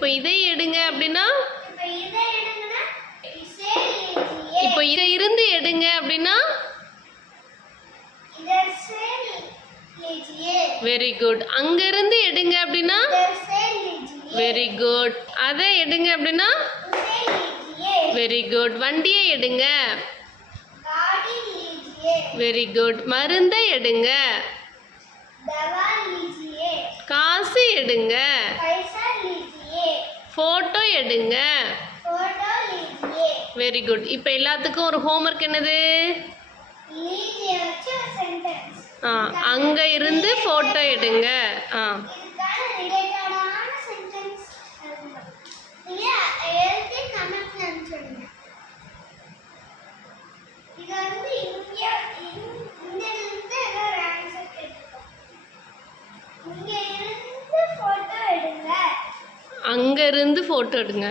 இப்போ இதை எடுங்க அப்படின்னா இப்போ இதை இருந்து எடுங்க அப்படின்னா வெரி குட். அங்க இருந்து எடுங்க அப்படின்னா வெரி குட். அதை எடுங்க அப்படின்னா வெரி குட். வண்டியை எடுங்க வெரி குட். மருந்தை எடுங்க காசு எடுங்க போட்டோ எடுங்க வெரி குட். இப்போ எல்லாத்துக்கும் ஒரு ஹோம்ஒர்க் என்னது? அங்க இருந்து போட்டோ எடுங்க. அங்க இருந்து போட்டோ எடுங்க.